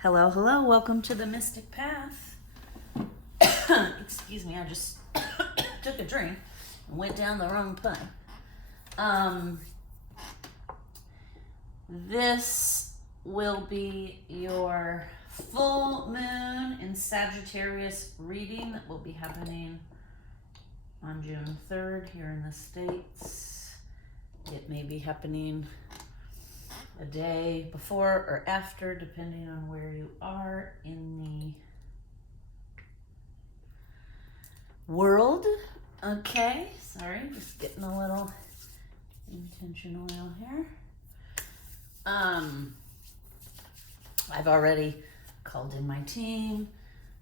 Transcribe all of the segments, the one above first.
Hello, hello, welcome to the Mystic Path. Excuse me, I just took a drink and went down the wrong pipe. This will be your full moon in Sagittarius reading that will be happening on June 3rd here in the States. It may be happening a day before or after, depending on where you are in the world. Okay, sorry, just getting a little intention oil here. I've already called in my team,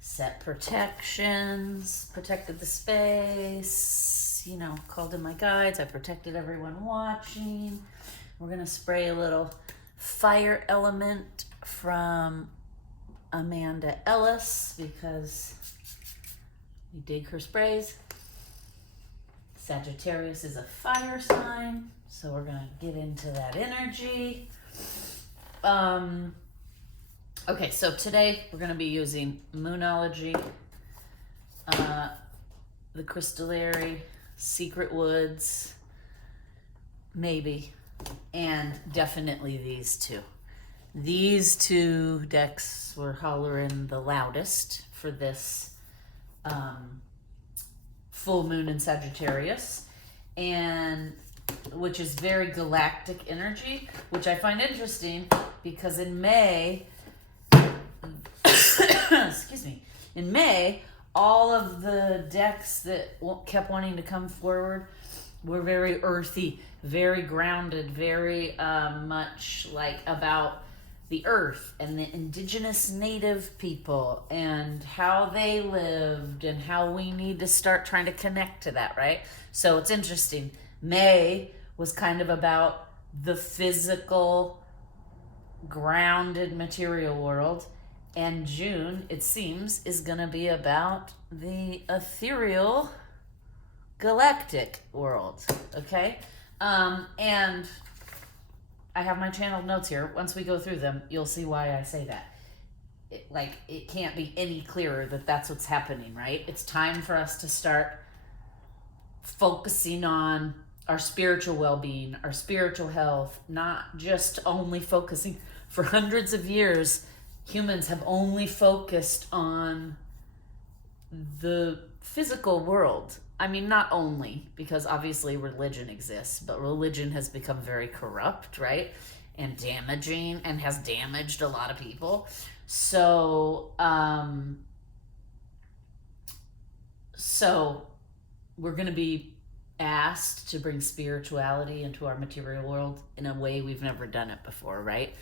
set protections, protected the space, called in my guides. I protected everyone watching. We're gonna spray a little fire element from Amanda Ellis because we dig her sprays. Sagittarius is a fire sign, so we're gonna get into that energy. Okay, so today we're gonna be using Moonology, the Crystallary, Secret Woods, maybe, and definitely these two. These two decks were hollering the loudest for this full moon in Sagittarius, and which is very galactic energy, which I find interesting because in May, excuse me, in May, all of the decks that kept wanting to come forward were very earthy, very grounded, very much like about the earth and the indigenous native people and how they lived and how we need to start trying to connect to that, right? So it's interesting. May was kind of about the physical, grounded material world, and June, it seems, is going to be about the ethereal galactic world, okay? And I have my channeled notes here. Once we go through them, you'll see why I say that. It can't be any clearer that that's what's happening, right? It's time for us to start focusing on our spiritual well-being, our spiritual health, not just only focusing. For hundreds of years, humans have only focused on the physical world. I mean, not only, because obviously religion exists, but religion has become very corrupt, right? And damaging, and has damaged a lot of people. So we're going to be asked to bring spirituality into our material world in a way we've never done it before, right?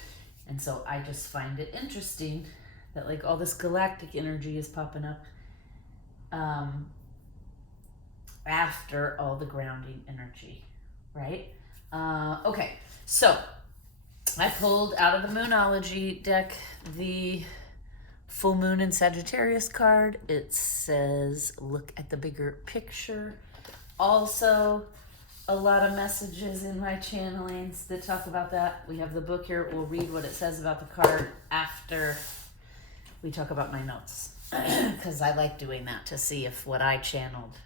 And so I just find it interesting that like all this galactic energy is popping up after all the grounding energy, right? Okay, so I pulled out of the Moonology deck the full moon in Sagittarius card. It says, look at the bigger picture. Also, a lot of messages in my channelings that talk about that. We have the book here. We'll read what it says about the card after we talk about my notes. Because I like doing that to see if what I channeled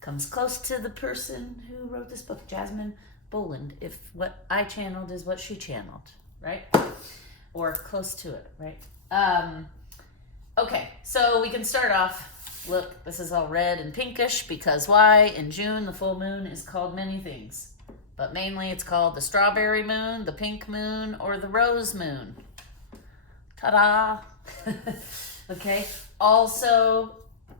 comes close to the person who wrote this book, Jasmine Boland. If what I channeled is what she channeled, right? Or close to it, right? Okay, so we can start off. Look, this is all red and pinkish because why? In June, the full moon is called many things. But mainly it's called the strawberry moon, the pink moon, or the rose moon. Ta-da! Okay. Also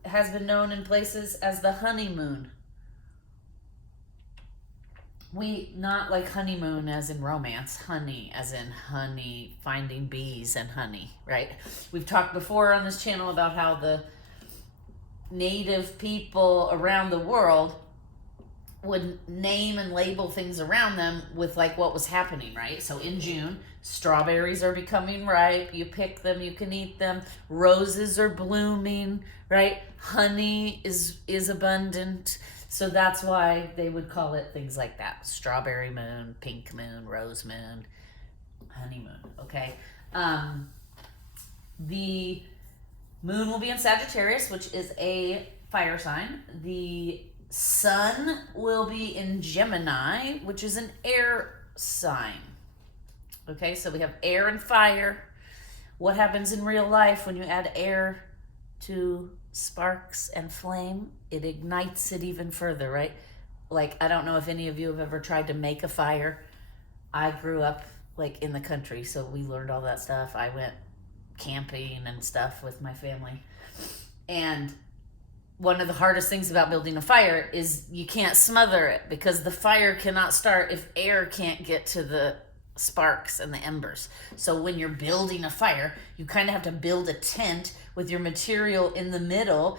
has been known in places as the honeymoon. Not like honeymoon as in romance, honey as in honey, finding bees and honey, right? We've talked before on this channel about how the native people around the world would name and label things around them with like what was happening, right? So in June, strawberries are becoming ripe. You pick them, you can eat them. Roses are blooming, right? Honey is abundant. So that's why they would call it things like that. Strawberry moon, pink moon, rose moon, honeymoon, okay? The moon will be in Sagittarius, which is a fire sign. The sun will be in Gemini, which is an air sign. Okay, so we have air and fire. What happens in real life when you add air to sparks and flame? It ignites it even further, right? Like, I don't know if any of you have ever tried to make a fire. I grew up like in the country, so we learned all that stuff. I went camping and stuff with my family. And one of the hardest things about building a fire is you can't smother it, because the fire cannot start if air can't get to the sparks and the embers. So when you're building a fire, you kind of have to build a tent with your material in the middle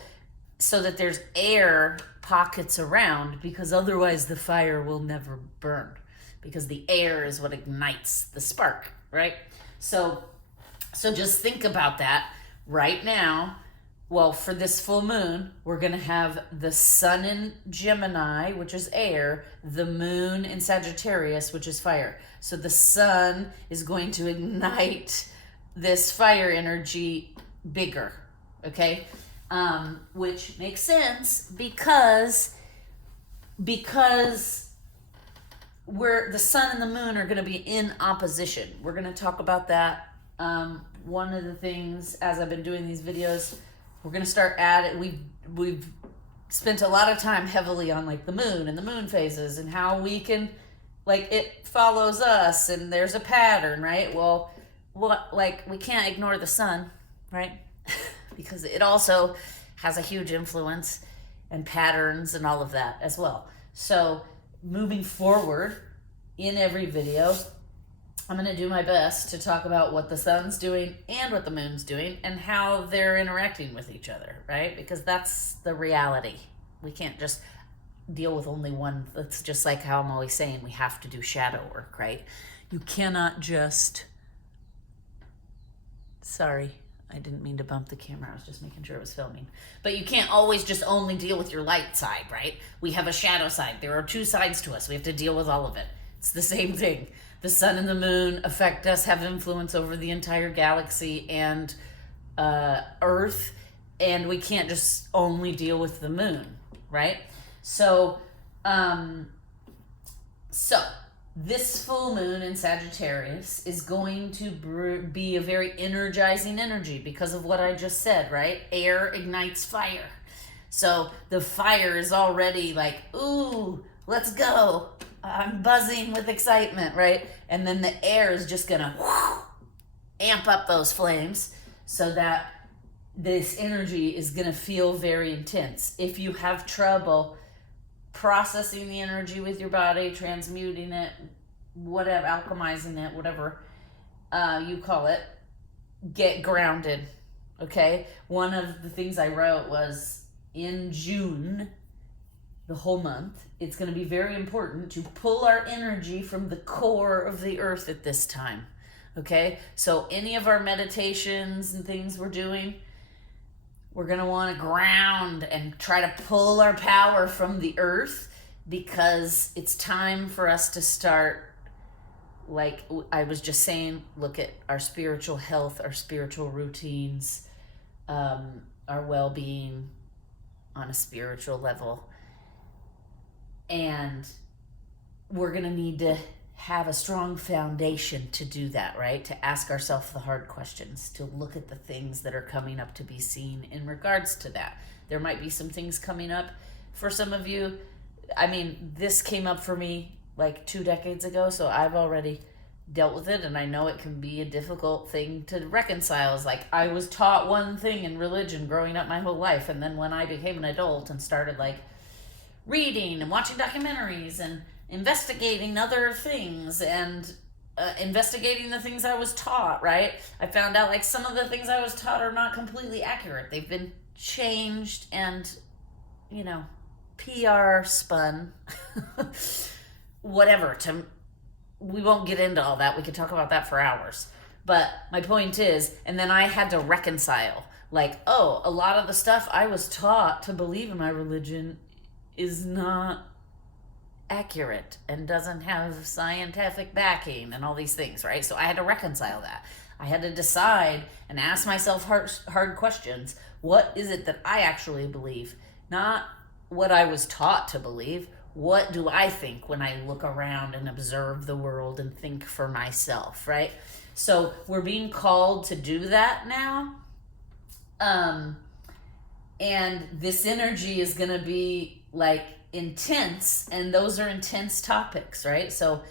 so that there's air pockets around, because otherwise the fire will never burn, because the air is what ignites the spark, right? So just think about that right now. Well, for this full moon, we're going to have the sun in Gemini, which is air, the moon in Sagittarius, which is fire. So the sun is going to ignite this fire energy bigger, okay? Which makes sense because the sun and the moon are going to be in opposition. We're going to talk about that. One of the things, as I've been doing these videos, we're going to start we've spent a lot of time heavily on like the moon and the moon phases and how we can, like, it follows us and there's a pattern, right? Well, we can't ignore the sun, right? Because it also has a huge influence and patterns and all of that as well. So moving forward in every video, I'm going to do my best to talk about what the sun's doing and what the moon's doing and how they're interacting with each other, right? Because that's the reality. We can't just deal with only one. That's just like how I'm always saying we have to do shadow work, right? You cannot just... Sorry, I didn't mean to bump the camera. I was just making sure it was filming. But you can't always just only deal with your light side, right? We have a shadow side. There are two sides to us. We have to deal with all of it. It's the same thing. The sun and the moon affect us, have influence over the entire galaxy and Earth, and we can't just only deal with the moon, right? So this full moon in Sagittarius is going to be a very energizing energy because of what I just said, right? Air ignites fire. So the fire is already like, ooh, let's go. I'm buzzing with excitement, right? And then the air is just gonna amp up those flames so that this energy is gonna feel very intense. If you have trouble processing the energy with your body, transmuting it, whatever, alchemizing it, whatever you call it, get grounded, okay? One of the things I wrote was in June, the whole month, it's going to be very important to pull our energy from the core of the earth at this time, okay? So any of our meditations and things we're doing, we're going to want to ground and try to pull our power from the earth, because it's time for us to start, like I was just saying, look at our spiritual health, our spiritual routines, our well-being on a spiritual level. And we're going to need to have a strong foundation to do that, right? To ask ourselves the hard questions, to look at the things that are coming up to be seen in regards to that. There might be some things coming up for some of you. I mean, this came up for me like 2 decades ago, so I've already dealt with it, and I know it can be a difficult thing to reconcile. It's like I was taught one thing in religion growing up my whole life, and then when I became an adult and started like reading and watching documentaries and investigating other things and investigating the things I was taught, right? I found out like some of the things I was taught are not completely accurate. They've been changed and, you know, PR spun, whatever. We won't get into all that. We could talk about that for hours. But my point is, and then I had to reconcile, like, oh, a lot of the stuff I was taught to believe in my religion is not accurate and doesn't have scientific backing and all these things, right? So I had to reconcile that. I had to decide and ask myself hard questions. What is it that I actually believe? Not what I was taught to believe. What do I think when I look around and observe the world and think for myself, right? So we're being called to do that now. And this energy is going to be like intense, and those are intense topics, right? So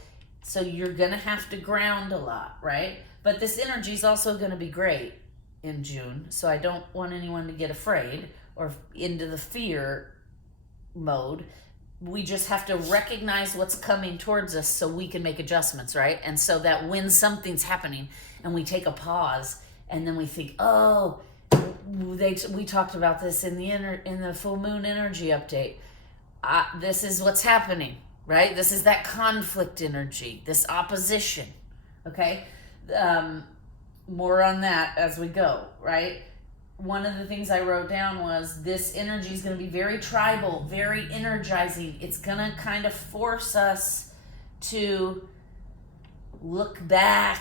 you're going to have to ground a lot, right? But this energy is also going to be great in June. So I don't want anyone to get afraid or into the fear mode. We just have to recognize what's coming towards us so we can make adjustments, right? And so that when something's happening and we take a pause and then we think, oh, we talked about this in the full moon energy update. This is what's happening, right? This is that conflict energy, this opposition, okay? More on that as we go, right? One of the things I wrote down was this energy is going to be very tribal, very energizing. It's going to kind of force us to look back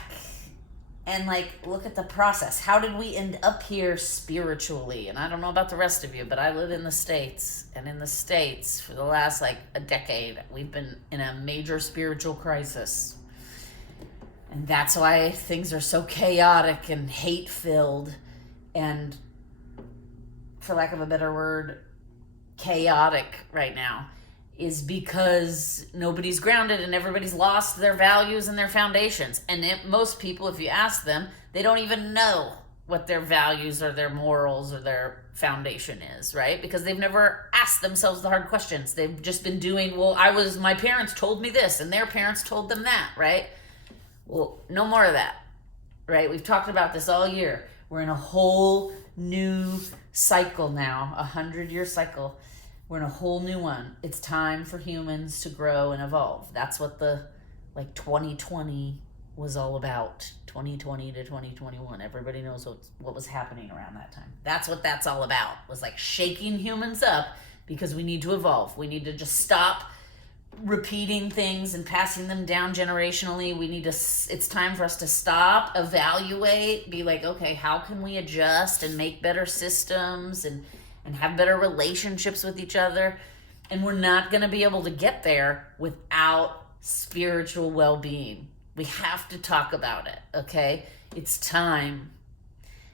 and like look at the process. How did we end up here spiritually? And I don't know about the rest of you, but I live in the States, and in the States for the last like a decade, we've been in a major spiritual crisis. And that's why things are so chaotic and hate-filled and, for lack of a better word, chaotic right now, is because nobody's grounded and everybody's lost their values and their foundations. And most people, if you ask them, they don't even know what their values or their morals or their foundation is, right? Because they've never asked themselves the hard questions. They've just been doing, well, my parents told me this and their parents told them that, right? Well, no more of that, right? We've talked about this all year. We're in a whole new cycle now, 100-year cycle. We're in a whole new one. It's time for humans to grow and evolve. That's what the 2020 was all about. 2020 to 2021. Everybody knows what was happening around that time. That's what that's all about. Was like shaking humans up because we need to evolve. We need to just stop repeating things and passing them down generationally. It's time for us to stop, evaluate, be like, okay, how can we adjust and make better systems and have better relationships with each other? And we're not going to be able to get there without spiritual well-being. We have to talk about it, okay? It's time.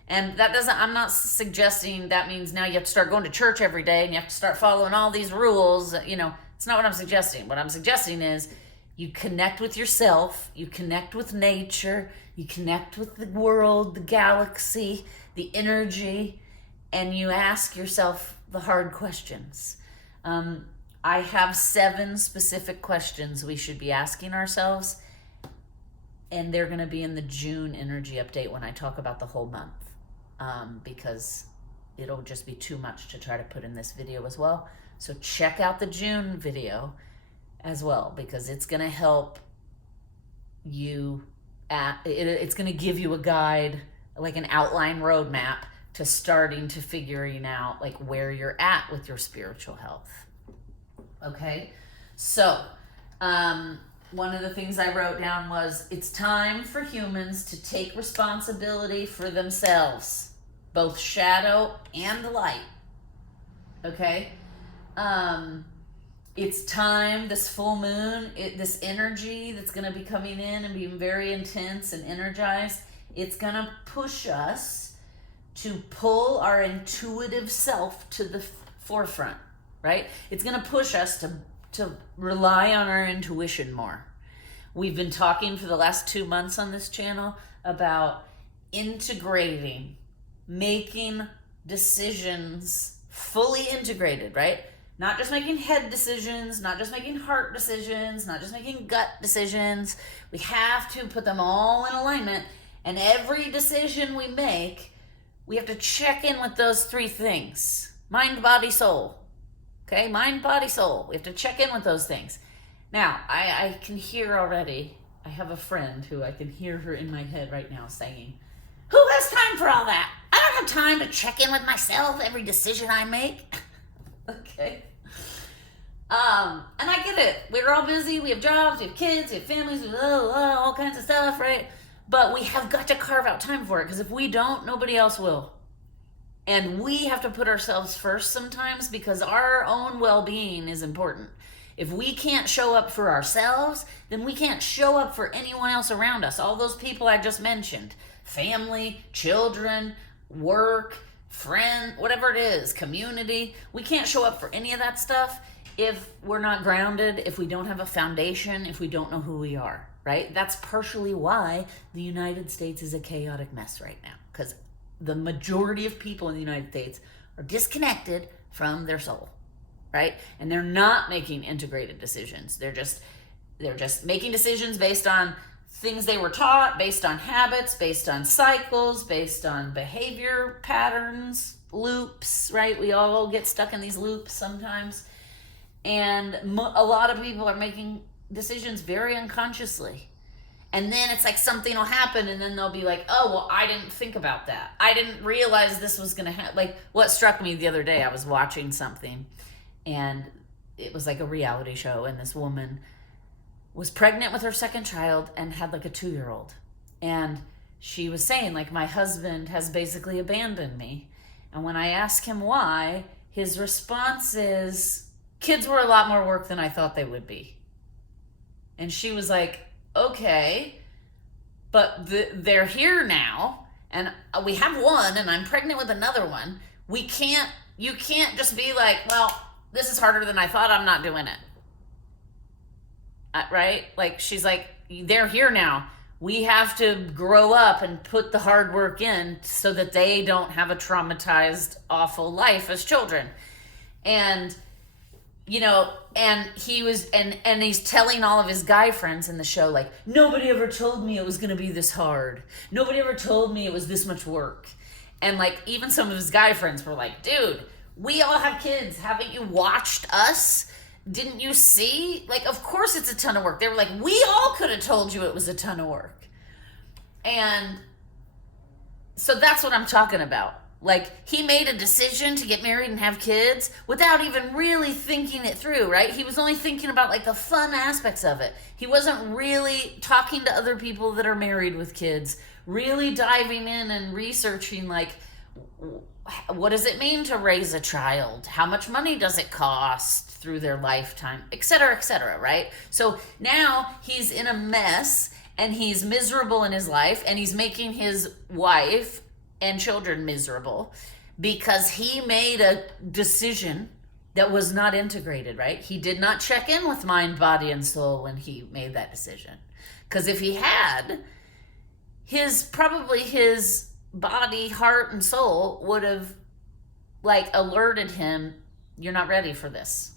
And I'm not suggesting that means now you have to start going to church every day and you have to start following all these rules, It's not what I'm suggesting. What I'm suggesting is you connect with yourself, you connect with nature, you connect with the world, the galaxy, the energy, and you ask yourself the hard questions. I have 7 specific questions we should be asking ourselves, and they're going to be in the June energy update when I talk about the whole month, because it'll just be too much to try to put in this video as well. So check out the June video as well, because it's going to help you, it's going to give you a guide, like an outline roadmap to starting to figuring out like where you're at with your spiritual health. Okay, so one of the things I wrote down was it's time for humans to take responsibility for themselves, both shadow and light. Okay, it's time, this full moon, this energy that's going to be coming in and being very intense and energized, it's going to push us to pull our intuitive self to the forefront, right? It's going to push us to rely on our intuition more. We've been talking for the last 2 months on this channel about integrating, making decisions fully integrated, right? Not just making head decisions, not just making heart decisions, not just making gut decisions. We have to put them all in alignment, and every decision we make, we have to check in with those 3 things. Mind, body, soul. Okay, mind, body, soul. We have to check in with those things. Now, I can hear already, I have a friend who I can hear her in my head right now saying, who has time for all that? I don't have time to check in with myself every decision I make. Okay. And I get it. We're all busy. We have jobs, we have kids, we have families, we have all kinds of stuff, right? But we have got to carve out time for it, because if we don't, nobody else will. And we have to put ourselves first sometimes, because our own well-being is important. If we can't show up for ourselves, then we can't show up for anyone else around us. All those people I just mentioned, family, children, work, friend, whatever it is, community. We can't show up for any of that stuff if we're not grounded, if we don't have a foundation, if we don't know who we are, right? That's partially why the United States is a chaotic mess right now, because the majority of people in the United States are disconnected from their soul, right? And they're not making integrated decisions. They're just making decisions based on things they were taught, based on habits, based on cycles, based on behavior patterns, loops, right? We all get stuck in these loops sometimes. And a lot of people are making decisions very unconsciously. And then it's like something will happen, and then they'll be like, oh, well, I didn't think about that. I didn't realize this was going to happen. Like, what struck me the other day, I was watching something, and it was like a reality show, and this woman was pregnant with her second child and had like a 2-year-old. And she was saying, like, my husband has basically abandoned me. And when I ask him why, his response is, kids were a lot more work than I thought they would be. And she was like, okay, but they're here now, and we have one, and I'm pregnant with another one. You can't just be like, well, this is harder than I thought, I'm not doing it. Right? Like, she's like, they're here now. We have to grow up and put the hard work in so that they don't have a traumatized, awful life as children. And and he's telling all of his guy friends in the show, like, nobody ever told me it was going to be this hard. Nobody ever told me it was this much work. And, like, even some of his guy friends were like, dude, we all have kids. Haven't you watched us? Didn't you see? Like, of course it's a ton of work. They were like, we all could have told you it was a ton of work. And so that's what I'm talking about. Like, he made a decision to get married and have kids without even really thinking it through, right? He was only thinking about, like, the fun aspects of it. He wasn't really talking to other people that are married with kids, really diving in and researching, like, what does it mean to raise a child? How much money does it cost through their lifetime, et cetera, right? So now he's in a mess, and he's miserable in his life, and he's making his wife and children miserable because he made a decision that was not integrated, right? He did not check in with mind, body, and soul when he made that decision. Because if he had, his body, heart, and soul would have, like, alerted him, you're not ready for this.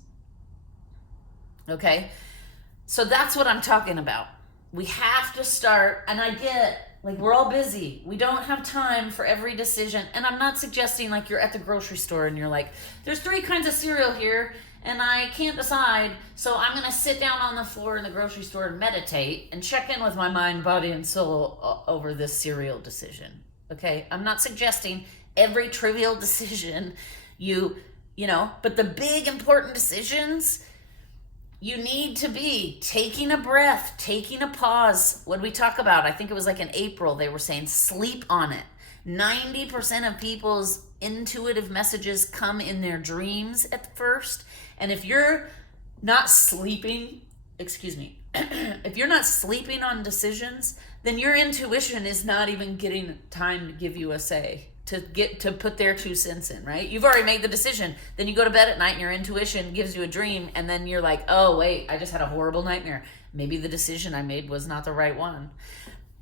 Okay? So that's what I'm talking about. We have to start, and I get, like, we're all busy. We don't have time for every decision. And I'm not suggesting, like, you're at the grocery store and you're like, there's 3 kinds of cereal here and I can't decide, so I'm going to sit down on the floor in the grocery store and meditate and check in with my mind, body, and soul over this cereal decision. Okay? I'm not suggesting every trivial decision but the big important decisions, you need to be taking a breath, taking a pause. What did we talk about? I think it was like in April, they were saying sleep on it. 90% of people's intuitive messages come in their dreams at first. And if you're not sleeping, if you're not sleeping on decisions, then your intuition is not even getting time to give you a say, to put their 2 cents in, right? You've already made the decision. Then you go to bed at night and your intuition gives you a dream, and then you're like, oh, wait, I just had a horrible nightmare. Maybe the decision I made was not the right one.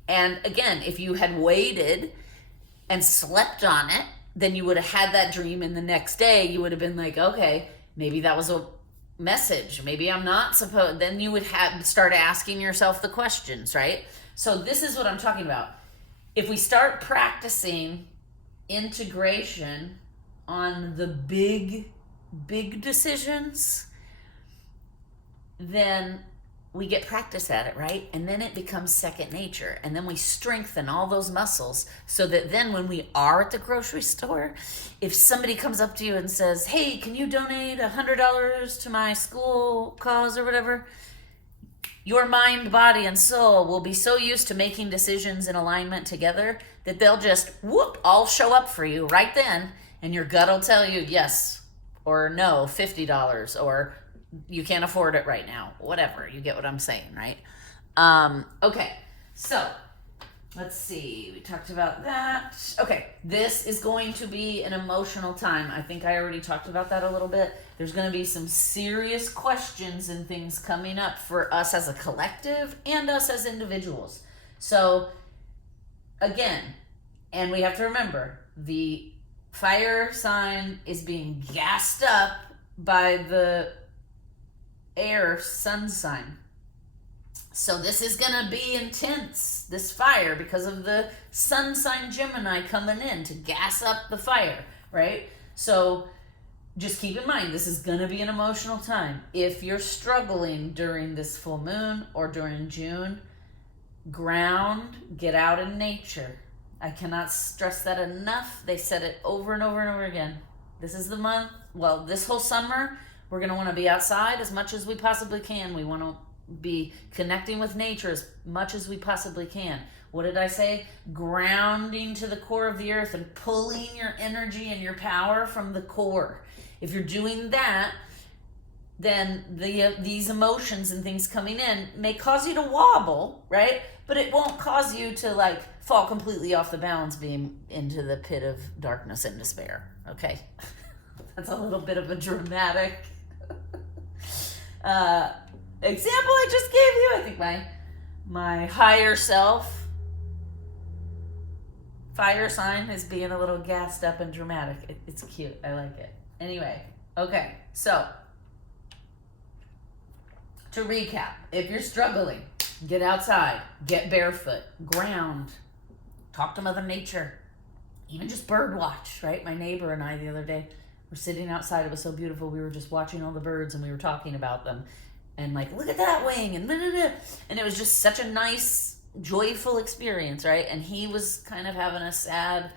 And again, if you had waited and slept on it, then you would have had that dream, and the next day you would have been like, okay, maybe that was a message. Maybe I'm not supposed. Then you would have start asking yourself the questions, right? So this is what I'm talking about. If we start practicing integration on the big decisions, then we get practice at it, right? And then it becomes second nature. And then we strengthen all those muscles so that then when we are at the grocery store, if somebody comes up to you and says, hey, can you donate $100 to my school cause or whatever? Your mind, body, and soul will be so used to making decisions in alignment together that they'll just, whoop, all show up for you right then. And your gut will tell you yes or no, $50, or you can't afford it right now. Whatever. You get what I'm saying, right? Okay. So let's see. We talked about that. Okay. This is going to be an emotional time. I think I already talked about that a little bit. There's going to be some serious questions and things coming up for us as a collective and us as individuals. So again, and we have to remember, the fire sign is being gassed up by the air sun sign. So this is going to be intense, this fire, because of the sun sign Gemini coming in to gas up the fire, right? So just keep in mind, this is going to be an emotional time. If you're struggling during this full moon or during June, ground, get out in nature. I cannot stress that enough. They said it over and over and over again. This is the month, well, this whole summer, we're going to want to be outside as much as we possibly can. We want to be connecting with nature as much as we possibly can. What did I say? Grounding to the core of the earth and pulling your energy and your power from the core. If you're doing that, then these emotions and things coming in may cause you to wobble, right? But it won't cause you to like fall completely off the balance beam into the pit of darkness and despair, okay? That's a little bit of a dramatic example I just gave you. I think my higher self fire sign is being a little gassed up and dramatic. It's cute. I like it. Anyway, okay. So to recap, if you're struggling, get outside, get barefoot, ground, talk to Mother Nature, even just bird watch, right? My neighbor and I the other day were sitting outside. It was so beautiful. We were just watching all the birds and we were talking about them. And like, look at that wing, and and it was just such a nice, joyful experience, right? And he was kind of having a sad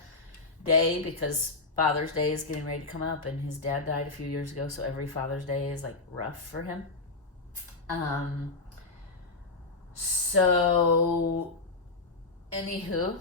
day because Father's Day is getting ready to come up, and his dad died a few years ago, so every Father's Day is like rough for him. So anywho,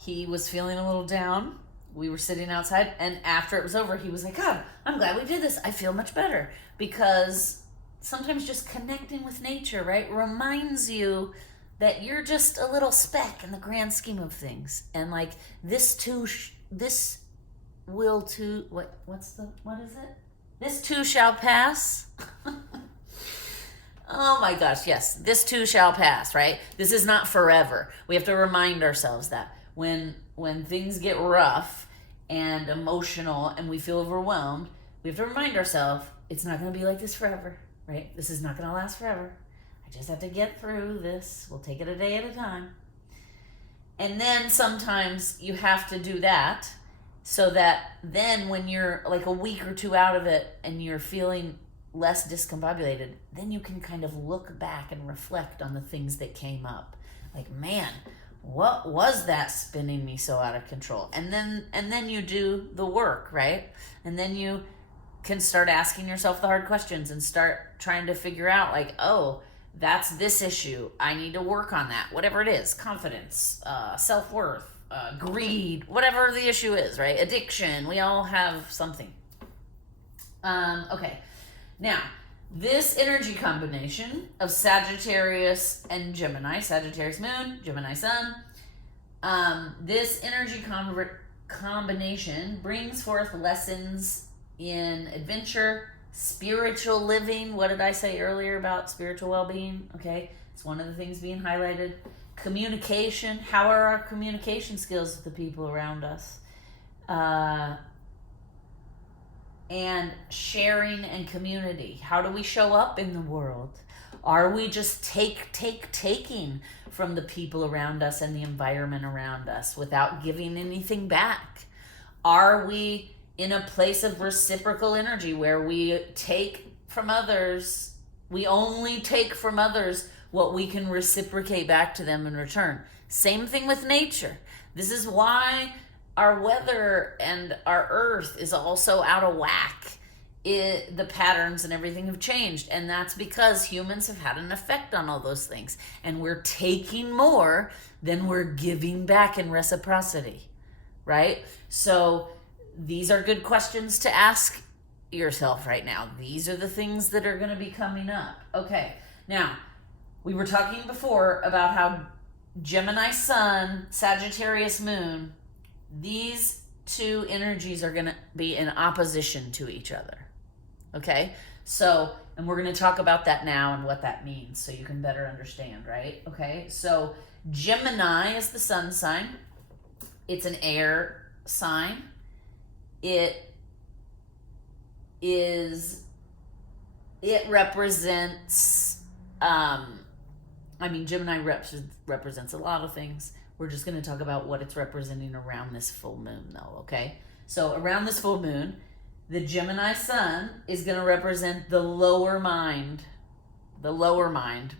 he was feeling a little down. We were sitting outside, and after it was over, he was like, God, I'm glad we did this. I feel much better, because sometimes just connecting with nature, right, reminds you that you're just a little speck in the grand scheme of things. And like this too, this is it? This too shall pass. Oh my gosh, yes, this too shall pass, right? This is not forever. We have to remind ourselves that when things get rough and emotional and we feel overwhelmed, we have to remind ourselves it's not going to be like this forever. Right? This is not going to last forever. I just have to get through this. We'll take it a day at a time. And then sometimes you have to do that so that then when you're like a week or two out of it and you're feeling less discombobulated, then you can kind of look back and reflect on the things that came up. Like, man, what was that spinning me so out of control? And then you do the work, right? And then you can start asking yourself the hard questions and start trying to figure out like, oh, that's this issue. I need to work on that. Whatever it is, confidence, self-worth, greed, whatever the issue is, right? Addiction, we all have something. Okay. Now, this energy combination of Sagittarius and Gemini, Sagittarius moon, Gemini sun, this energy combination brings forth lessons in adventure, spiritual living. What did I say earlier about spiritual well-being? Okay, it's one of the things being highlighted. Communication. How are our communication skills with the people around us? And sharing and community. How do we show up in the world? Are we just taking from the people around us and the environment around us without giving anything back? Are we in a place of reciprocal energy where we take from others We only take from others what we can reciprocate back to them in return. Same thing with nature. This is why our weather and our earth is also out of whack. The patterns and everything have changed, and that's because humans have had an effect on all those things, and we're taking more than we're giving back in reciprocity, right? So these are good questions to ask yourself right now. These are the things that are going to be coming up. Okay, now we were talking before about how Gemini sun, Sagittarius moon, these two energies are going to be in opposition to each other. Okay, so, and we're going to talk about that now and what that means so you can better understand, right? Okay, so Gemini is the sun sign. It's an air sign. It represents, Gemini represents a lot of things. We're just going to talk about what it's representing around this full moon, though, okay? So around this full moon, the Gemini sun is going to represent the lower mind,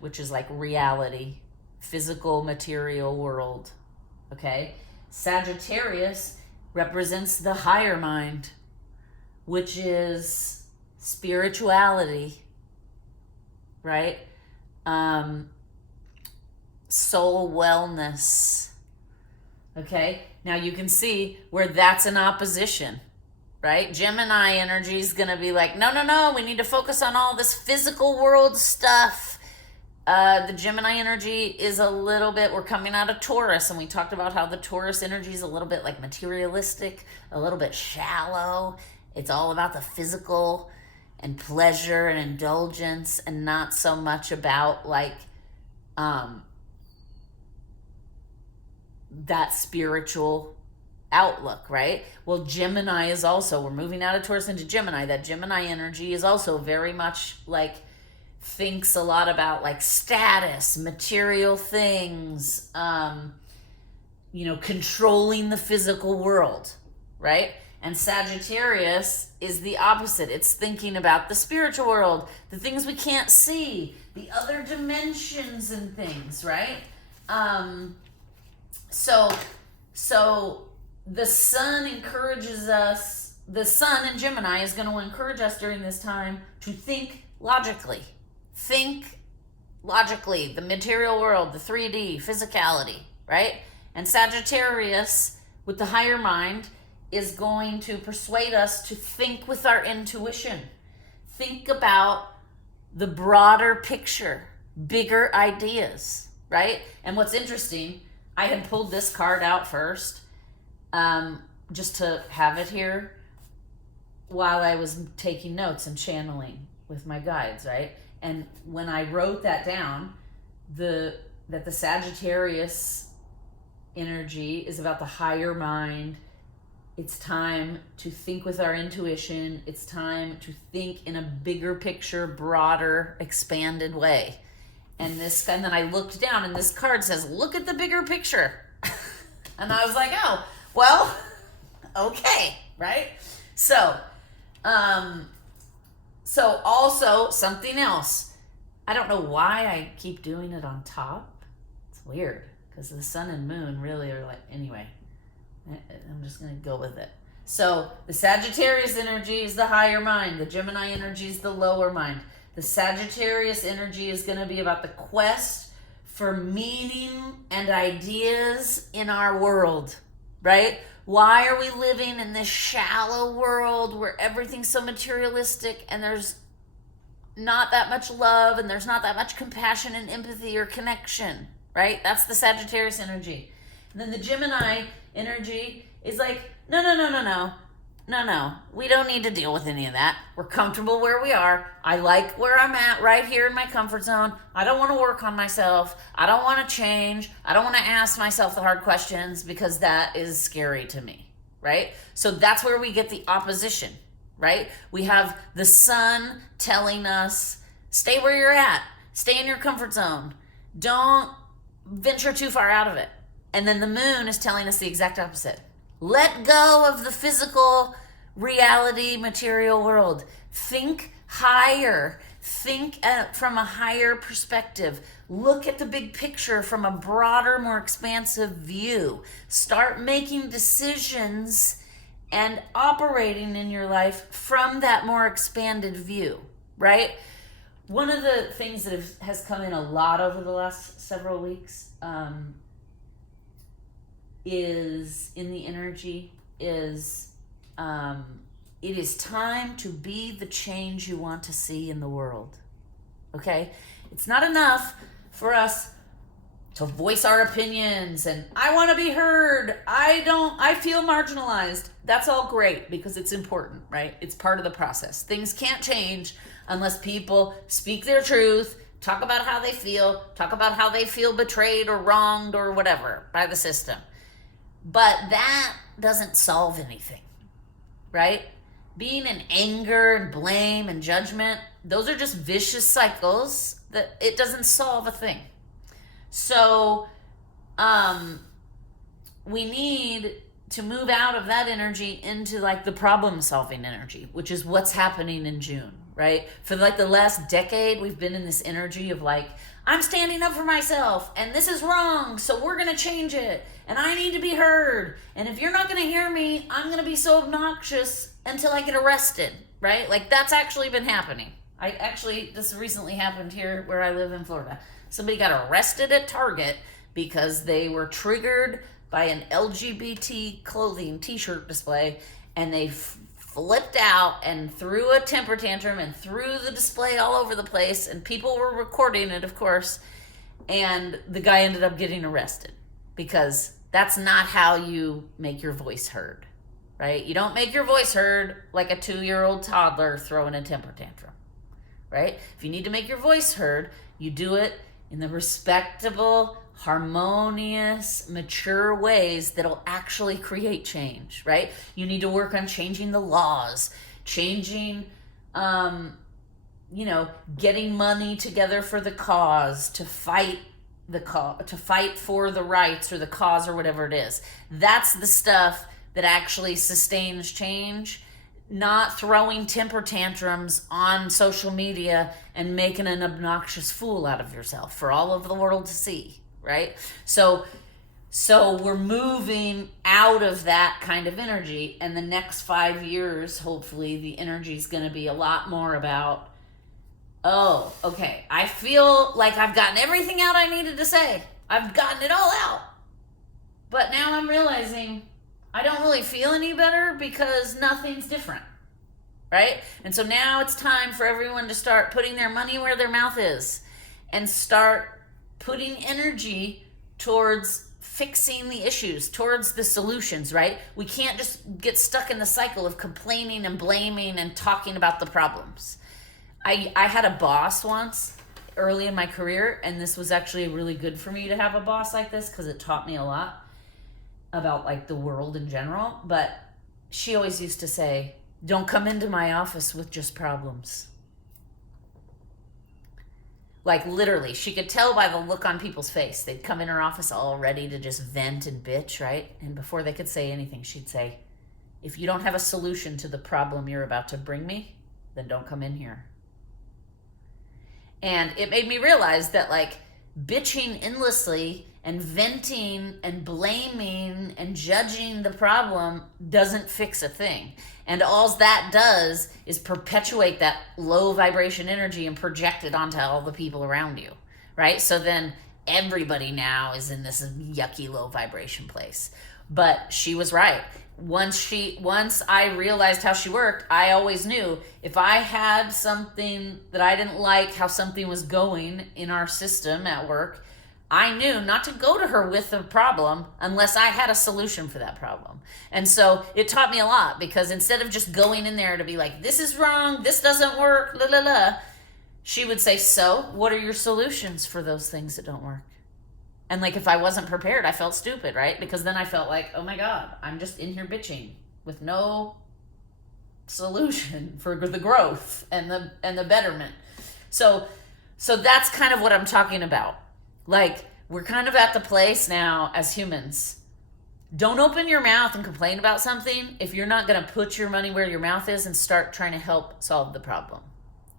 which is like reality, physical, material world, okay? Sagittarius represents the higher mind, which is spirituality, right? Soul wellness, okay? Now you can see where that's an opposition, right? Gemini energy is going to be like, no, we need to focus on all this physical world stuff. The Gemini energy is a little bit, we're coming out of Taurus, and we talked about how the Taurus energy is a little bit like materialistic, a little bit shallow. It's all about the physical and pleasure and indulgence, and not so much about like that spiritual outlook, right? Well, Gemini is also, we're moving out of Taurus into Gemini. That Gemini energy is also very much like, thinks a lot about like status, material things, controlling the physical world, right? And Sagittarius is the opposite. It's thinking about the spiritual world, the things we can't see, the other dimensions and things, right? So the sun encourages us, the sun in Gemini is going to encourage us during this time to think logically. Think logically, the material world, the 3D, physicality, right? And Sagittarius, with the higher mind, is going to persuade us to think with our intuition. Think about the broader picture, bigger ideas, right? And what's interesting, I had pulled this card out first, just to have it here while I was taking notes and channeling with my guides, right? And when I wrote that down, that the Sagittarius energy is about the higher mind. It's time to think with our intuition. It's time to think in a bigger picture, broader, expanded way. And then I looked down, and this card says, look at the bigger picture. And I was like, oh, well, okay, right? So also something else. I don't know why I keep doing it on top. It's weird, because the sun and moon really are like, anyway, I'm just going to go with it. So the Sagittarius energy is the higher mind. The Gemini energy is the lower mind. The Sagittarius energy is going to be about the quest for meaning and ideas in our world, right? Why are we living in this shallow world where everything's so materialistic and there's not that much love and there's not that much compassion and empathy or connection, right? That's the Sagittarius energy. And then the Gemini energy is like, no. We don't need to deal with any of that. We're comfortable where we are. I like where I'm at right here in my comfort zone. I don't want to work on myself. I don't want to change. I don't want to ask myself the hard questions because that is scary to me, right? So that's where we get the opposition, right? We have the sun telling us, stay where you're at. Stay in your comfort zone. Don't venture too far out of it. And then the moon is telling us the exact opposite. Let go of the physical reality, material world. Think higher. Think from a higher perspective. Look at the big picture from a broader, more expansive view. Start making decisions and operating in your life from that more expanded view, right? One of the things that has come in a lot over the last several weeks is in the energy is it is time to be the change you want to see in the world. Okay? It's not enough for us to voice our opinions and I want to be heard. I feel marginalized. That's all great because it's important, right? It's part of the process. Things can't change unless people speak their truth, talk about how they feel, talk about how they feel betrayed or wronged or whatever by the system. But that doesn't solve anything, right? Being in anger and blame and judgment, those are just vicious cycles that it doesn't solve a thing. So we need to move out of that energy into like the problem solving energy, which is what's happening in June, right? For like the last decade, we've been in this energy of like, I'm standing up for myself and this is wrong, so we're going to change it and I need to be heard. And if you're not going to hear me, I'm going to be so obnoxious until I get arrested, right? Like that's actually been happening. This recently happened here where I live in Florida. Somebody got arrested at Target because they were triggered by an LGBT clothing t-shirt display and they flipped out and threw a temper tantrum and threw the display all over the place and people were recording it, of course, and the guy ended up getting arrested because that's not how you make your voice heard, right? You don't make your voice heard like a 2-year-old toddler throwing a temper tantrum, right? If you need to make your voice heard, you do it in the respectable, harmonious, mature ways that'll actually create change, right? You need to work on changing the laws, changing, getting money together for the cause, to fight for the rights or the cause or whatever it is. That's the stuff that actually sustains change, not throwing temper tantrums on social media and making an obnoxious fool out of yourself for all of the world to see, right? So we're moving out of that kind of energy, and the next 5 years, hopefully, the energy is going to be a lot more about, oh, okay, I feel like I've gotten everything out I needed to say. I've gotten it all out. But now I'm realizing I don't really feel any better because nothing's different, right? And so now it's time for everyone to start putting their money where their mouth is and start putting energy towards fixing the issues, towards the solutions, right? We can't just get stuck in the cycle of complaining and blaming and talking about the problems. I had a boss once early in my career, and this was actually really good for me to have a boss like this because it taught me a lot about like the world in general. But she always used to say, don't come into my office with just problems. Like literally, she could tell by the look on people's face. They'd come in her office all ready to just vent and bitch, right? And before they could say anything, she'd say, if you don't have a solution to the problem you're about to bring me, then don't come in here. And it made me realize that like bitching endlessly and venting and blaming and judging the problem doesn't fix a thing. And all that does is perpetuate that low vibration energy and project it onto all the people around you, right? So then everybody now is in this yucky low vibration place. But she was right. Once I realized how she worked, I always knew if I had something that I didn't like how something was going in our system at work, I knew not to go to her with a problem unless I had a solution for that problem. And so it taught me a lot because instead of just going in there to be like, this is wrong, this doesn't work, la la la, she would say, so what are your solutions for those things that don't work? And like if I wasn't prepared, I felt stupid, right? Because then I felt like, oh my God, I'm just in here bitching with no solution for the growth and the betterment. So that's kind of what I'm talking about. Like, we're kind of at the place now as humans. Don't open your mouth and complain about something if you're not going to put your money where your mouth is and start trying to help solve the problem,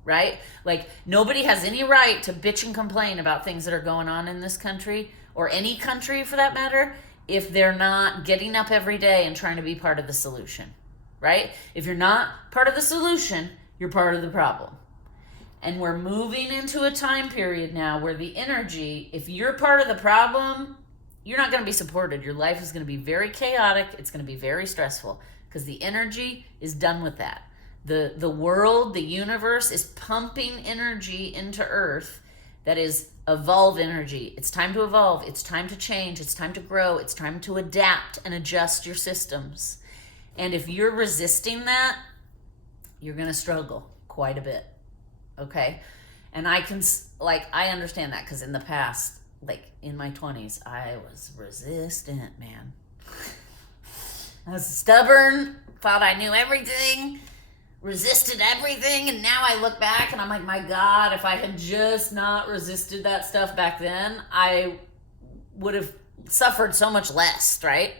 right? Like, nobody has any right to bitch and complain about things that are going on in this country, or any country for that matter, if they're not getting up every day and trying to be part of the solution, right? If you're not part of the solution, you're part of the problem. And we're moving into a time period now where the energy, if you're part of the problem, you're not going to be supported. Your life is going to be very chaotic. It's going to be very stressful because the energy is done with that. The world, the universe is pumping energy into Earth that is evolve energy. It's time to evolve. It's time to change. It's time to grow. It's time to adapt and adjust your systems. And if you're resisting that, you're going to struggle quite a bit. Okay? And I understand that because in the past, like in my 20s, I was resistant, man. I was stubborn, thought I knew everything, resisted everything, and now I look back and I'm like, my God, if I had just not resisted that stuff back then, I would have suffered so much less, right?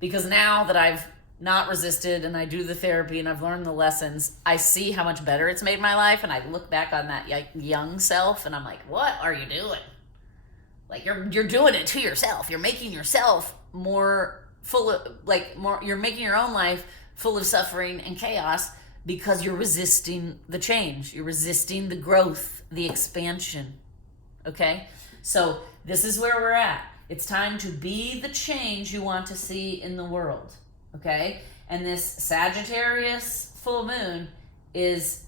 Because now that I've not resisted and I do the therapy and I've learned the lessons, I see how much better it's made my life, and I look back on that young self and I'm like, what are you doing? Like, you're doing it to yourself. You're making yourself more full of, you're making your own life full of suffering and chaos because you're resisting the change. You're resisting the growth, the expansion. Okay? So this is where we're at. It's time to be the change you want to see in the world. Okay? And this Sagittarius full moon is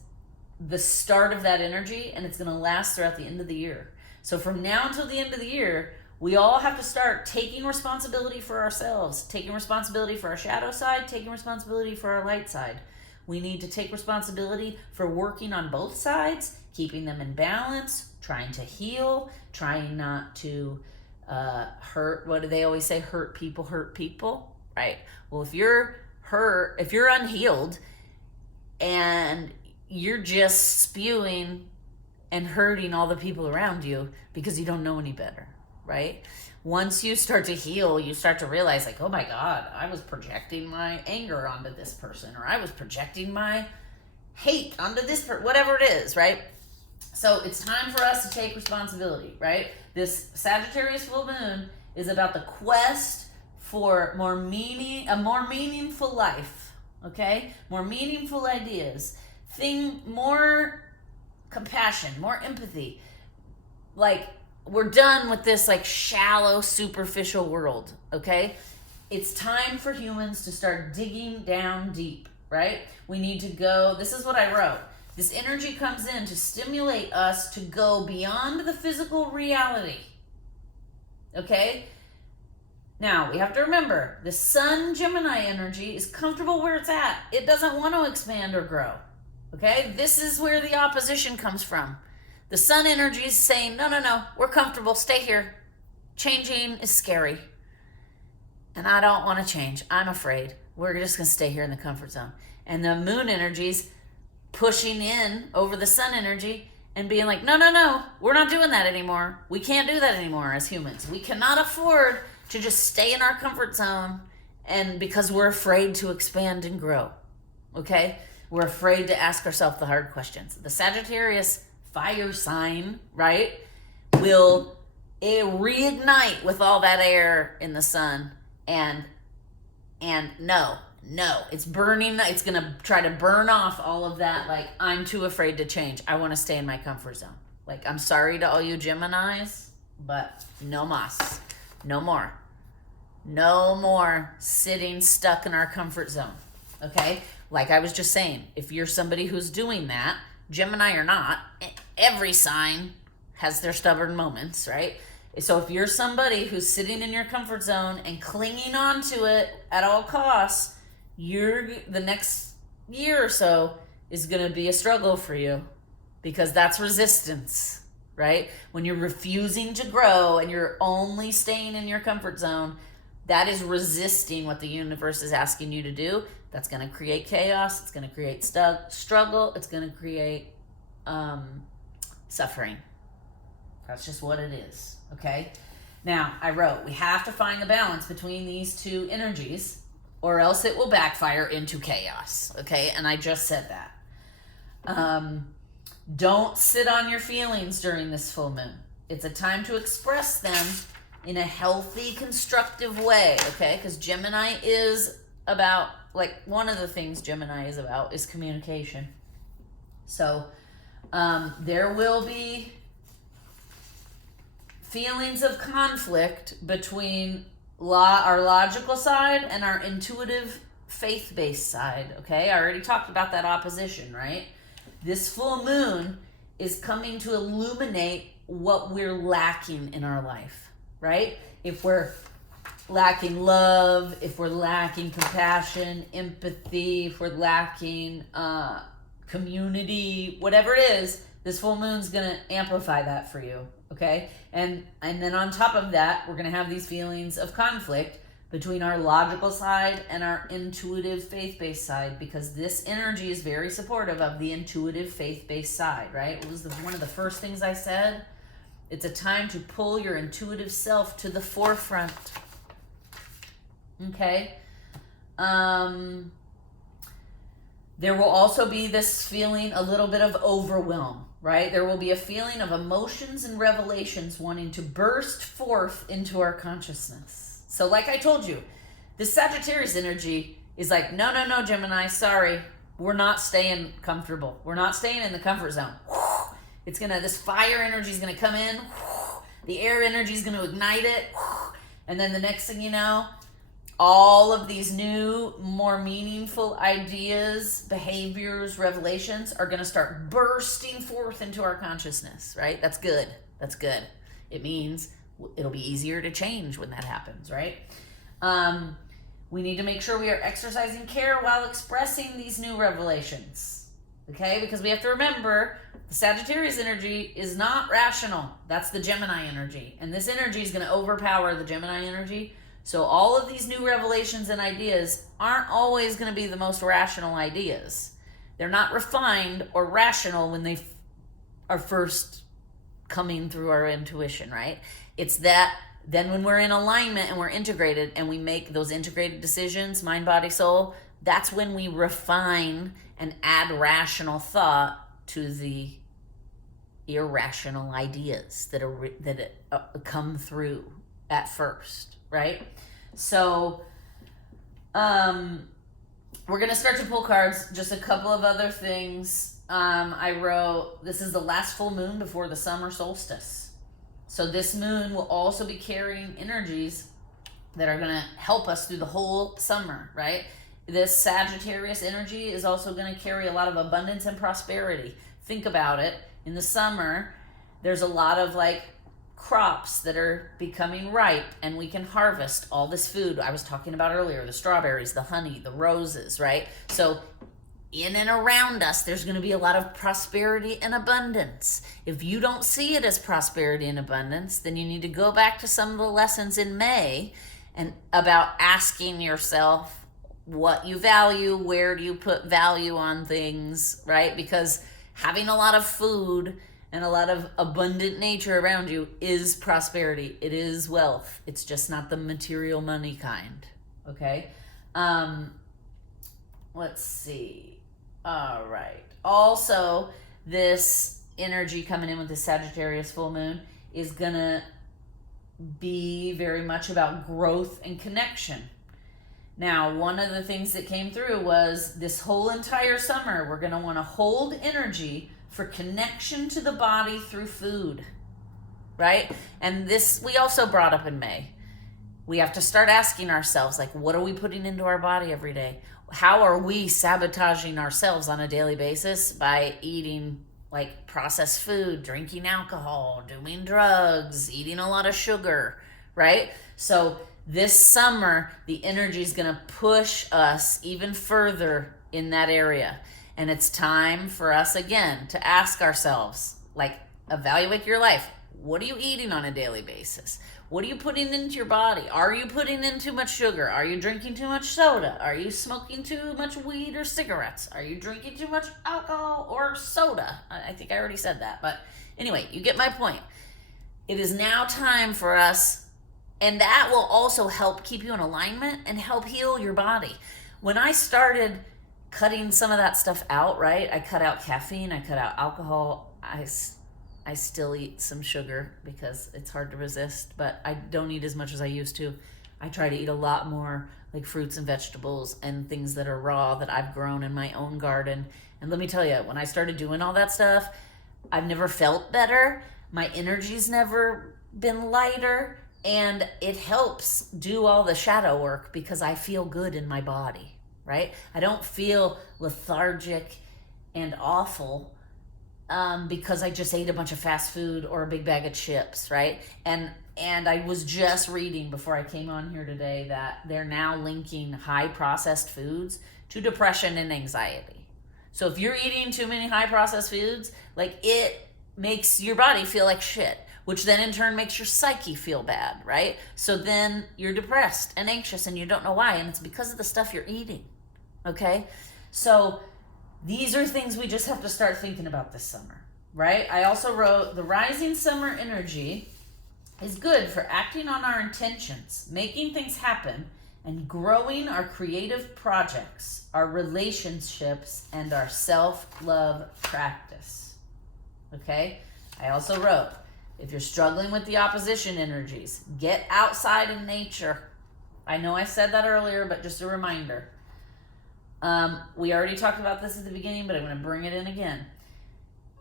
the start of that energy, and it's going to last throughout the end of the year. So from now until the end of the year, we all have to start taking responsibility for ourselves, taking responsibility for our shadow side, taking responsibility for our light side. We need to take responsibility for working on both sides, keeping them in balance, trying to heal, trying not to hurt. What do they always say? Hurt people, right? Well, if you're hurt, if you're unhealed and you're just spewing and hurting all the people around you because you don't know any better, right? Once you start to heal, you start to realize, like, oh my God, I was projecting my anger onto this person, or I was projecting my hate onto this person, whatever it is, right? So it's time for us to take responsibility, right? This Sagittarius full moon is about the quest for a more meaningful life, okay? More meaningful ideas, more compassion, more empathy. Like, we're done with this shallow, superficial world, okay? It's time for humans to start digging down deep, right? We need to go, this is what I wrote. This energy comes in to stimulate us to go beyond the physical reality, okay? Now, we have to remember, the Sun Gemini energy is comfortable where it's at. It doesn't want to expand or grow, okay? This is where the opposition comes from. The Sun energy is saying, no, we're comfortable, stay here. Changing is scary. And I don't want to change. I'm afraid. We're just going to stay here in the comfort zone. And the Moon energy's pushing in over the Sun energy and being like, no, we're not doing that anymore. We can't do that anymore as humans. We cannot afford to just stay in our comfort zone, and because we're afraid to expand and grow, okay? We're afraid to ask ourselves the hard questions. The Sagittarius fire sign, right, will reignite with all that air in the sun, and no, it's burning. It's gonna try to burn off all of that. Like, I'm too afraid to change. I want to stay in my comfort zone. Like, I'm sorry to all you Geminis, but no mas, no more sitting stuck in our comfort zone. Okay, like I was just saying, if you're somebody who's doing that, Gemini or not, every sign has their stubborn moments, right? So if you're somebody who's sitting in your comfort zone and clinging on to it at all costs, the next year or so is going to be a struggle for you, because that's resistance, right? When you're refusing to grow and you're only staying in your comfort zone, that is resisting what the universe is asking you to do. That's going to create chaos. It's going to create struggle. It's going to create suffering. That's just what it is, okay? Now, I wrote, we have to find the balance between these two energies, or else it will backfire into chaos, okay? And I just said that. Don't sit on your feelings during this full moon. It's a time to express them in a healthy, constructive way, okay? Because Gemini is about, like, one of the things Gemini is about is communication. So there will be feelings of conflict between our logical side and our intuitive, faith-based side, okay? I already talked about that opposition, right? This full moon is coming to illuminate what we're lacking in our life, right? If we're lacking love, if we're lacking compassion, empathy, if we're lacking community, whatever it is, this full moon's gonna amplify that for you, okay? And then on top of that, we're gonna have these feelings of conflict between our logical side and our intuitive faith-based side, because this energy is very supportive of the intuitive faith-based side, right? It was one of the first things I said. It's a time to pull your intuitive self to the forefront. Okay? There will also be this feeling, a little bit of overwhelm, right? There will be a feeling of emotions and revelations wanting to burst forth into our consciousness. So like I told you, the Sagittarius energy is like, no, Gemini, sorry. We're not staying comfortable. We're not staying in the comfort zone. This fire energy is going to come in. The air energy is going to ignite it. And then the next thing you know, all of these new, more meaningful ideas, behaviors, revelations are going to start bursting forth into our consciousness, right? That's good. That's good. It means it'll be easier to change when that happens, right? We need to make sure we are exercising care while expressing these new revelations, okay? Because we have to remember the Sagittarius energy is not rational. That's the Gemini energy. And this energy is going to overpower the Gemini energy. So all of these new revelations and ideas aren't always going to be the most rational ideas. They're not refined or rational when they are first coming through our intuition, right? It's that then when we're in alignment and we're integrated and we make those integrated decisions, mind, body, soul, that's when we refine and add rational thought to the irrational ideas that come through at first, right? So we're going to start to pull cards. Just a couple of other things. I wrote, this is the last full moon before the summer solstice. So this moon will also be carrying energies that are going to help us through the whole summer, right? This Sagittarius energy is also going to carry a lot of abundance and prosperity. Think about it. In the summer, there's a lot of crops that are becoming ripe, and we can harvest all this food I was talking about earlier, the strawberries, the honey, the roses, right? So in and around us, there's going to be a lot of prosperity and abundance. If you don't see it as prosperity and abundance, then you need to go back to some of the lessons in May and about asking yourself what you value, where do you put value on things, right? Because having a lot of food and a lot of abundant nature around you is prosperity. It is wealth. It's just not the material money kind, okay? Let's see. All right. Also, this energy coming in with the Sagittarius full moon is going to be very much about growth and connection. Now, one of the things that came through was this whole entire summer, we're going to want to hold energy for connection to the body through food, right? And this we also brought up in May. We have to start asking ourselves, what are we putting into our body every day? How are we sabotaging ourselves on a daily basis by eating processed food, drinking alcohol, doing drugs, eating a lot of sugar, right? So this summer, the energy is going to push us even further in that area. And it's time for us, again, to ask ourselves, evaluate your life. What are you eating on a daily basis? What are you putting into your body? Are you putting in too much sugar? Are you drinking too much soda? Are you smoking too much weed or cigarettes? Are you drinking too much alcohol or soda? I think I already said that. But anyway, you get my point. It is now time for us, and that will also help keep you in alignment and help heal your body. When I started cutting some of that stuff out, right? I cut out caffeine, I cut out alcohol. I still eat some sugar because it's hard to resist, but I don't eat as much as I used to. I try to eat a lot more like fruits and vegetables and things that are raw that I've grown in my own garden. And let me tell you, when I started doing all that stuff, I've never felt better. My energy's never been lighter, and it helps do all the shadow work because I feel good in my body, right? I don't feel lethargic and awful because I just ate a bunch of fast food or a big bag of chips, right? And I was just reading before I came on here today that they're now linking high processed foods to depression and anxiety. So if you're eating too many high processed foods, like, it makes your body feel like shit, which then in turn makes your psyche feel bad, right? So then you're depressed and anxious and you don't know why, and it's because of the stuff you're eating, okay? So these are things we just have to start thinking about this summer, right? I also wrote, the rising summer energy is good for acting on our intentions, making things happen, and growing our creative projects, our relationships, and our self-love practice, okay? I also wrote, if you're struggling with the opposition energies, get outside in nature. I know I said that earlier, but just a reminder. We already talked about this at the beginning, but I'm going to bring it in again.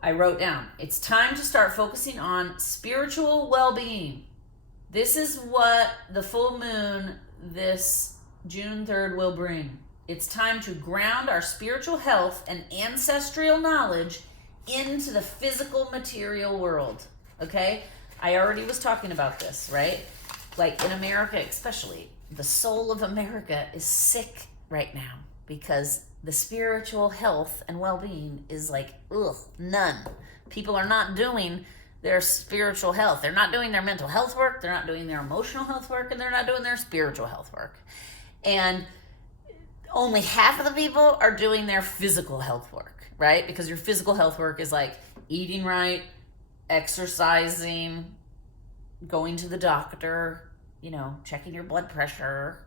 I wrote down, it's time to start focusing on spiritual well-being. This is what the full moon this June 3rd will bring. It's time to ground our spiritual health and ancestral knowledge into the physical material world, okay? I already was talking about this, right? Like, in America especially, the soul of America is sick right now because the spiritual health and well-being is like, none. People are not doing their spiritual health. They're not doing their mental health work. They're not doing their emotional health work, and they're not doing their spiritual health work. And only half of the people are doing their physical health work, right? Because your physical health work is like eating right, exercising, going to the doctor, checking your blood pressure,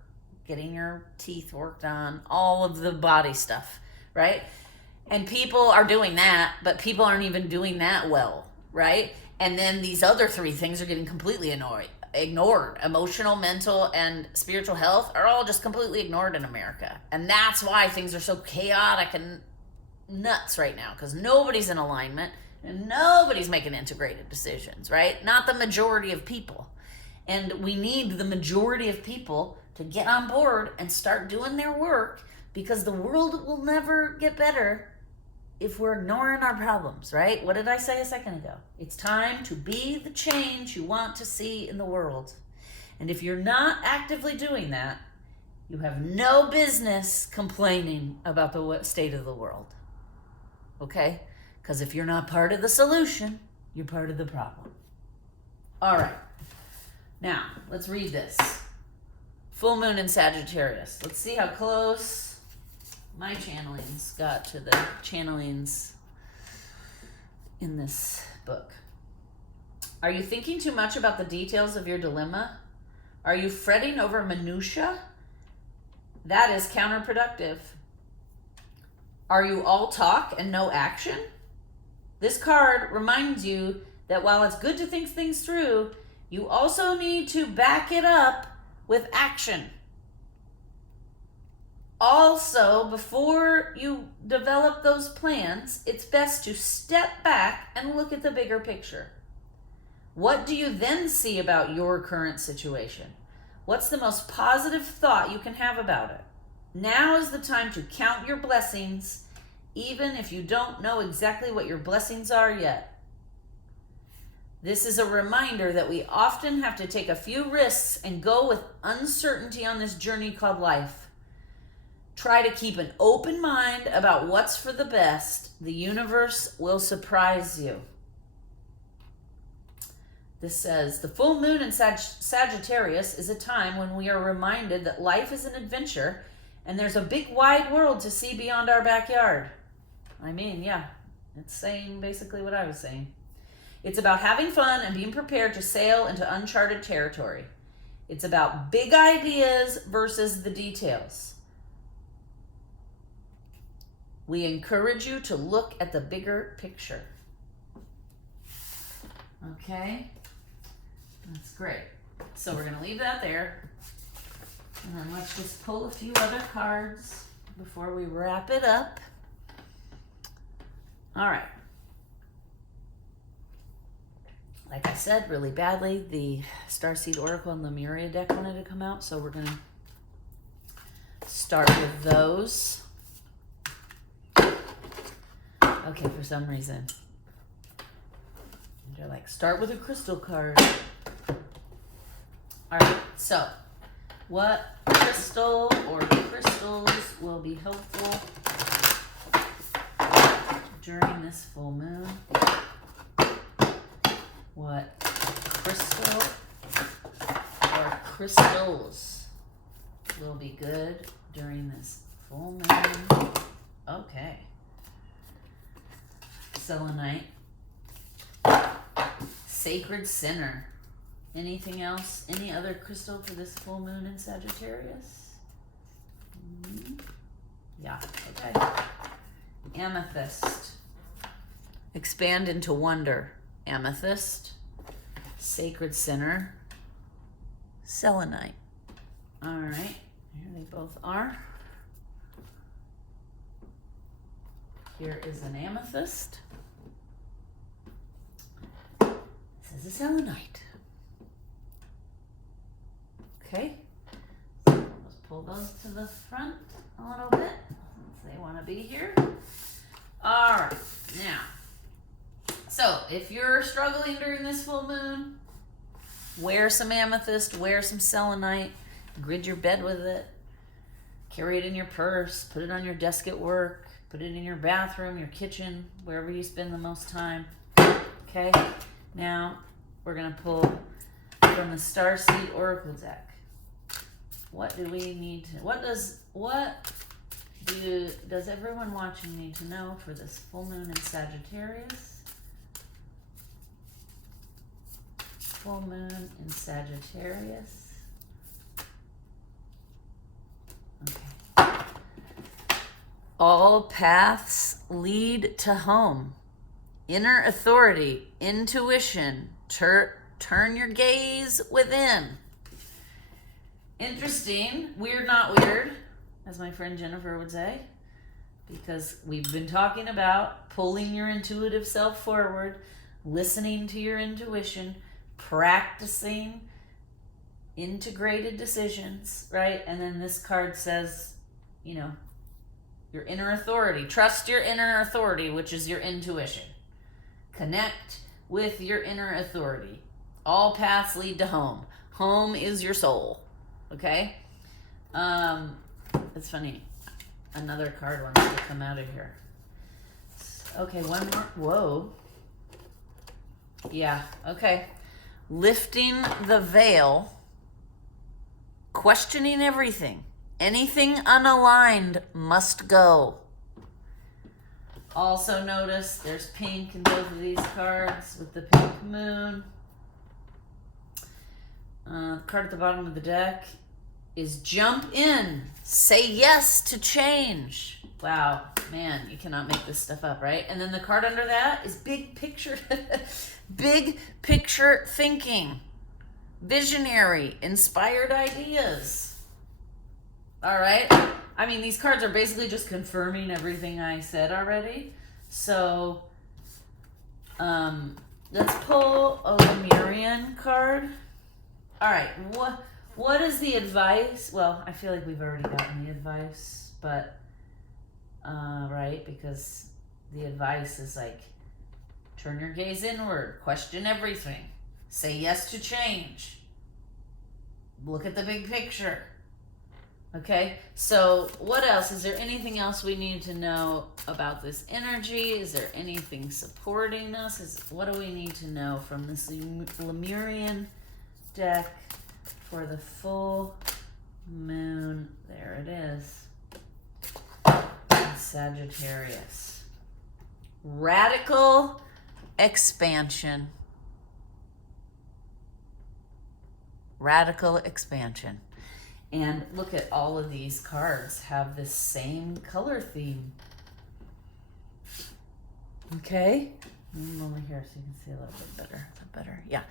getting your teeth worked on, all of the body stuff, right? And people are doing that, but people aren't even doing that well, right? And then these other three things are getting completely ignored. Emotional, mental, and spiritual health are all just completely ignored in America. And that's why things are so chaotic and nuts right now, because nobody's in alignment and nobody's making integrated decisions, right? Not the majority of people. And we need the majority of people to get on board and start doing their work, because the world will never get better if we're ignoring our problems, right? What did I say a second ago? It's time to be the change you want to see in the world. And if you're not actively doing that, you have no business complaining about the state of the world, okay? Because if you're not part of the solution, you're part of the problem. All right. Now, let's read this. Full moon in Sagittarius. Let's see how close my channelings got to the channelings in this book. Are you thinking too much about the details of your dilemma? Are you fretting over minutia? That is counterproductive. Are you all talk and no action? This card reminds you that while it's good to think things through, you also need to back it up with action. Also, before you develop those plans, it's best to step back and look at the bigger picture. What do you then see about your current situation? What's the most positive thought you can have about it? Now is the time to count your blessings, even if you don't know exactly what your blessings are yet. This is a reminder that we often have to take a few risks and go with uncertainty on this journey called life. Try to keep an open mind about what's for the best. The universe will surprise you. This says, the full moon in Sagittarius is a time when we are reminded that life is an adventure and there's a big wide world to see beyond our backyard. I mean, yeah, it's saying basically what I was saying. It's about having fun and being prepared to sail into uncharted territory. It's about big ideas versus the details. We encourage you to look at the bigger picture. Okay? That's great. So we're going to leave that there. And then let's just pull a few other cards before we wrap it up. All right. Like I said, really badly, the Starseed Oracle and Lemuria deck wanted to come out, so we're going to start with those. Okay, for some reason. They're like, start with a crystal card. All right, so what crystal or crystals will be helpful during this full moon? What crystal or crystals will be good during this full moon? Okay. Selenite. Sacred Sinner. Anything else? Any other crystal for this full moon in Sagittarius? Yeah, okay. Amethyst. Expand into wonder. Amethyst. Sacred Sinner. Selenite. All right, here they both are. Here is an amethyst. This is a selenite. Okay, so let's pull those to the front a little bit since they want to be here. All right, now, so if you're struggling during this full moon, wear some amethyst, wear some selenite, grid your bed with it, carry it in your purse, put it on your desk at work, put it in your bathroom, your kitchen, wherever you spend the most time. Okay, now we're going to pull from the Starseed Oracle deck. What do we need to, does everyone watching need to know for this full moon in Sagittarius? Full moon in Sagittarius. Okay. All paths lead to home. Inner authority, intuition, turn your gaze within. Interesting, weird, not weird, as my friend Jennifer would say, because we've been talking about pulling your intuitive self forward, listening to your intuition, practicing integrated decisions, right? And then this card says, you know, your inner authority. Trust your inner authority, which is your intuition. Connect with your inner authority. All paths lead to home. Home is your soul. Okay? It's funny. Another card wants to come out of here. Okay, one more. Whoa. Yeah, okay. Lifting the veil. Questioning everything. Anything unaligned must go. Also notice there's pink in both of these cards with the pink moon. The card at the bottom of the deck is jump in. Say yes to change. Wow, man, you cannot make this stuff up, right? And then the card under that is big picture. Big picture thinking. Visionary, inspired ideas. All right. I mean, these cards are basically just confirming everything I said already. So, let's pull a Lemurian card. All right. What is the advice? Well, I feel like we've already gotten the advice, but, right, because the advice is like, turn your gaze inward, question everything, say yes to change, look at the big picture. Okay, so what else? Is there anything else we need to know about this energy? Is there anything supporting us? What do we need to know from this Lemurian deck for the full moon? There it is. Sagittarius. Radical expansion. Radical expansion. And look at all of these cards have this same color theme. Okay. Over here so you can see a little bit better. Is that better? Yeah.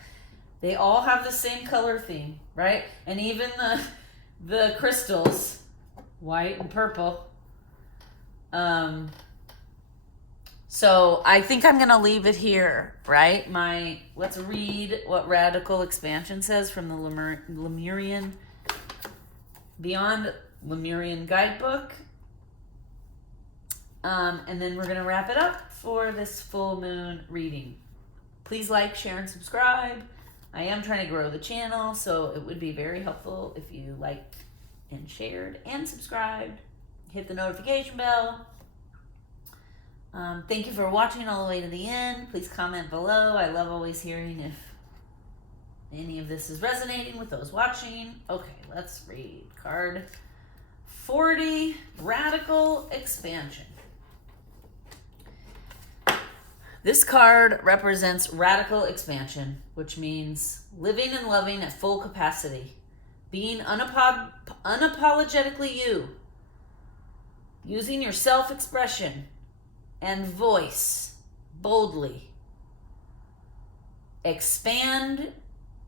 They all have the same color theme, right? And even the crystals, white and purple. So I think I'm going to leave it here, right? Let's read what radical expansion says from the Lemurian, Beyond Lemurian Guidebook. And then we're going to wrap it up for this full moon reading. Please like, share, and subscribe. I am trying to grow the channel, so it would be very helpful if you liked and shared and subscribed. Hit the notification bell. Thank you for watching all the way to the end. Please comment below. I love always hearing if any of this is resonating with those watching. Okay, let's read card 40, Radical Expansion. This card represents radical expansion, which means living and loving at full capacity, being unapologetically you, using your self-expression and voice boldly. Expand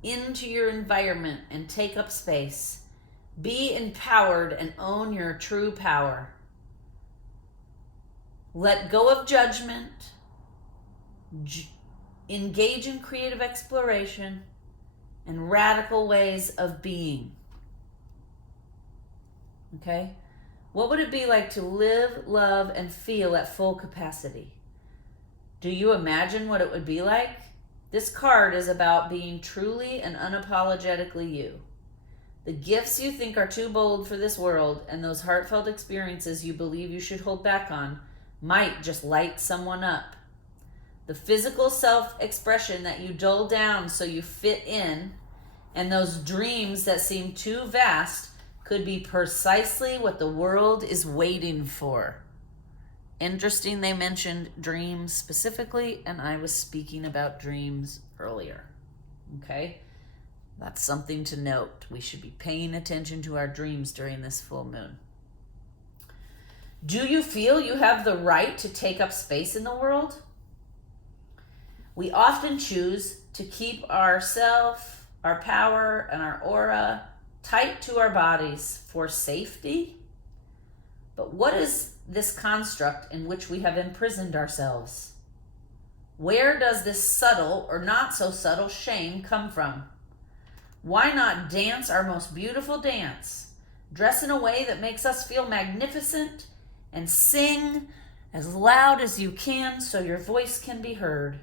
into your environment and take up space. Be empowered and own your true power. Let go of judgment. Engage in creative exploration and radical ways of being. Okay? What would it be like to live, love, and feel at full capacity? Do you imagine what it would be like? This card is about being truly and unapologetically you. The gifts you think are too bold for this world and those heartfelt experiences you believe you should hold back on might just light someone up. The physical self-expression that you dull down so you fit in, and those dreams that seem too vast could be precisely what the world is waiting for. Interesting, they mentioned dreams specifically, and I was speaking about dreams earlier. Okay? That's something to note. We should be paying attention to our dreams during this full moon. Do you feel you have the right to take up space in the world? We often choose to keep ourself, our power, and our aura tight to our bodies for safety. But what is this construct in which we have imprisoned ourselves? Where does this subtle or not so subtle shame come from? Why not dance our most beautiful dance? Dress in a way that makes us feel magnificent and sing as loud as you can so your voice can be heard.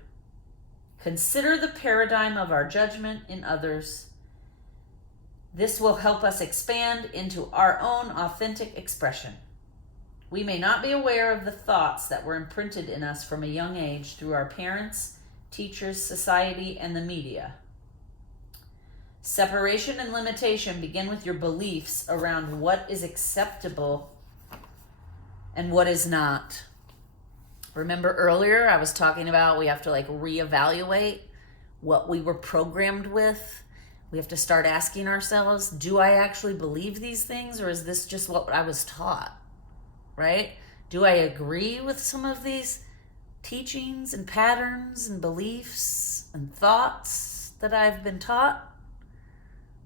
Consider the paradigm of our judgment in others. This will help us expand into our own authentic expression. We may not be aware of the thoughts that were imprinted in us from a young age through our parents, teachers, society, and the media. Separation and limitation begin with your beliefs around what is acceptable and what is not. Remember earlier I was talking about we have to reevaluate what we were programmed with. We have to start asking ourselves, do I actually believe these things, or is this just what I was taught? Right? Do I agree with some of these teachings and patterns and beliefs and thoughts that I've been taught?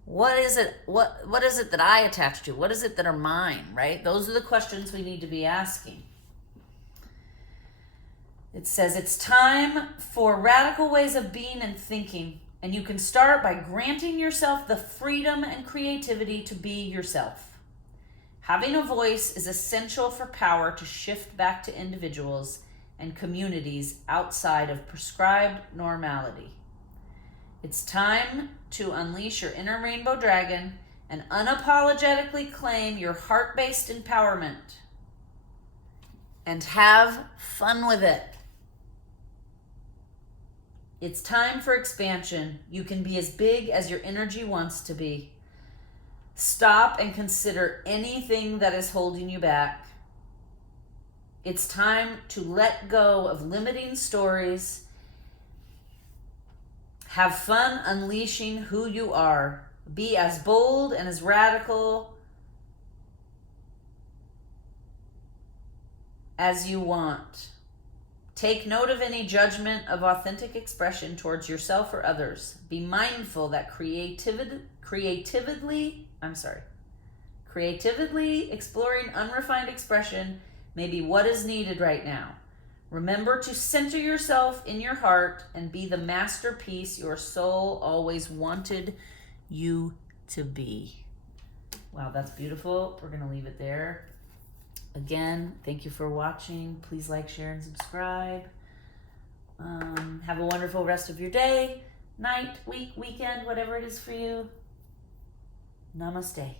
What is it? What is it that I attach to? What is it that are mine, right? Those are the questions we need to be asking. It says it's time for radical ways of being and thinking, and you can start by granting yourself the freedom and creativity to be yourself. Having a voice is essential for power to shift back to individuals and communities outside of prescribed normality. It's time to unleash your inner rainbow dragon and unapologetically claim your heart-based empowerment and have fun with it. It's time for expansion. You can be as big as your energy wants to be. Stop and consider anything that is holding you back. It's time to let go of limiting stories. Have fun unleashing who you are. Be as bold and as radical as you want. Take note of any judgment of authentic expression towards yourself or others. Be mindful that creatively exploring unrefined expression may be what is needed right now. Remember to center yourself in your heart and be the masterpiece your soul always wanted you to be. Wow, that's beautiful. We're going to leave it there. Again, thank you for watching. Please like, share, and subscribe. Have a wonderful rest of your day, night, week, weekend, whatever it is for you. Namaste.